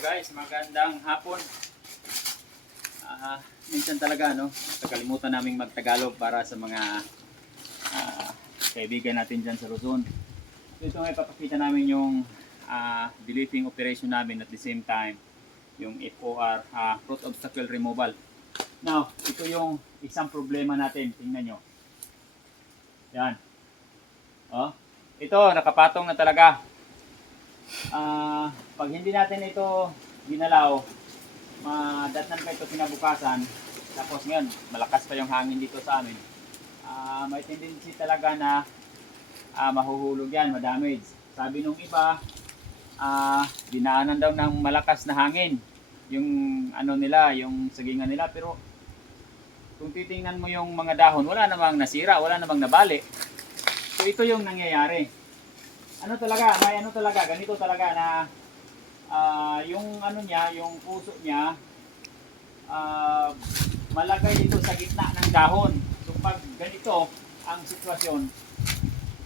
Guys, magandang hapon. Minsan talaga nakalimutan naming magtagalog para sa mga kaibigan natin dyan sa Luzon. So ito nga ipapakita namin yung deleting operation namin at the same time yung FOR, Fruit Obstacle Removal. Now, ito yung isang problema natin. Tingnan nyo. Yan. Oh, ito, nakapatong na talaga. Pag hindi natin ito ginalaw, madatnan pa ito kinabukasan, tapos ngayon malakas pa yung hangin dito sa amin, may tendency talaga na mahuhulog yan, madamage. Sabi nung iba, dinaanan daw ng malakas na hangin yung nila, yung sagingan nila, pero kung titingnan mo yung mga dahon, wala namang nasira, wala namang nabali. So ito yung nangyayari. Ganito talaga na yung niya, yung puso niya, malagay dito sa gitna ng dahon. So pag ganito ang sitwasyon,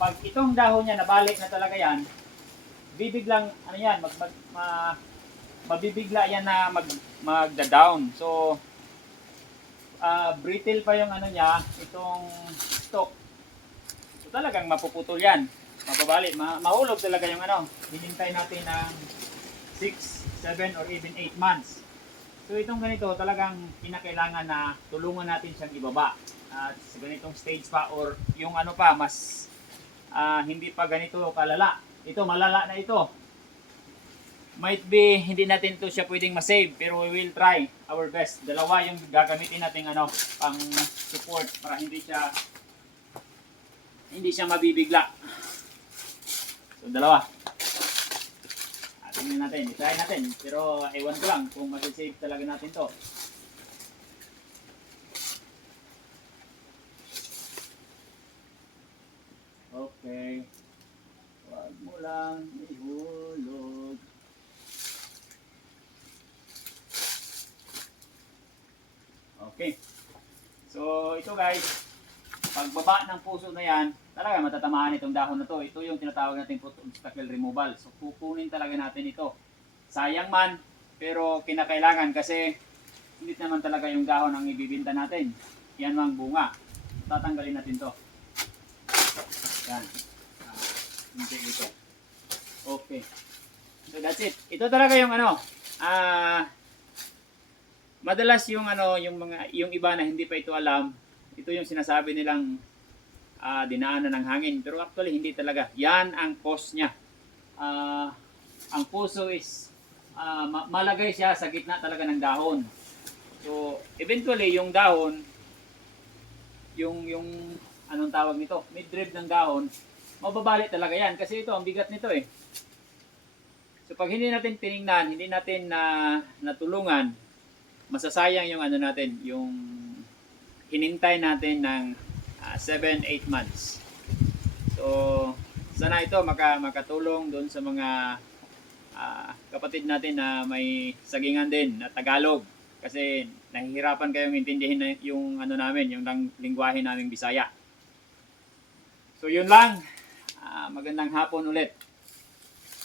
pag itong dahon niya nabalik na talaga yan, bibiglang mabibigla yan na magda-down. So brittle pa yung niya, itong stalk. So talagang mapuputol yan. Mababali, mahulog talaga yung hinintay natin ng 6, 7 or even 8 months. So itong ganito talagang kinakailangan na tulungan natin siyang ibaba at sa ganitong stage pa or yung mas hindi pa ganito kalala. Ito malala na ito. Might be hindi natin ito siya pwedeng ma-save, pero we will try our best. Dalawa yung gagamitin natin pang support para hindi siya mabibigla. So, dalawa. Tingnan natin, try natin. Pero ewan ko lang kung mag-save talaga natin to. Okay. Huwag mo lang ihulog. Okay. So, ito guys, pagbaba ng puso na yan, talaga matatamaan itong dahon na to. Ito yung tinatawag natin fruit obstacle removal. So kukunin talaga natin ito. Sayang man, pero kinakailangan kasi hindi naman talaga yung dahon ang ibibinta natin. Yan mang bunga. Tatanggalin natin to. Yan. Hindi ito. Okay. So that's it. Ito talaga yung madalas yung yung iba na hindi pa ito alam, ito yung sinasabi nilang dinaanan ng hangin. Pero actually, hindi talaga. Yan ang cause niya. Ang puso is malagay siya sa gitna talaga ng dahon. So, eventually, yung dahon, yung anong tawag nito? Midrib ng dahon, mababali talaga yan. Kasi ito, ang bigat nito eh. So, pag hindi natin tiningnan, hindi natin natulungan, masasayang yung natin, yung hinintay natin ng 7-8 months. So, sana ito makatulong doon sa mga kapatid natin na may sagingan din na Tagalog. Kasi nahihirapan kayong intindihin na yung namin, yung lingwahe naming Bisaya. So, yun lang. Magandang hapon ulit.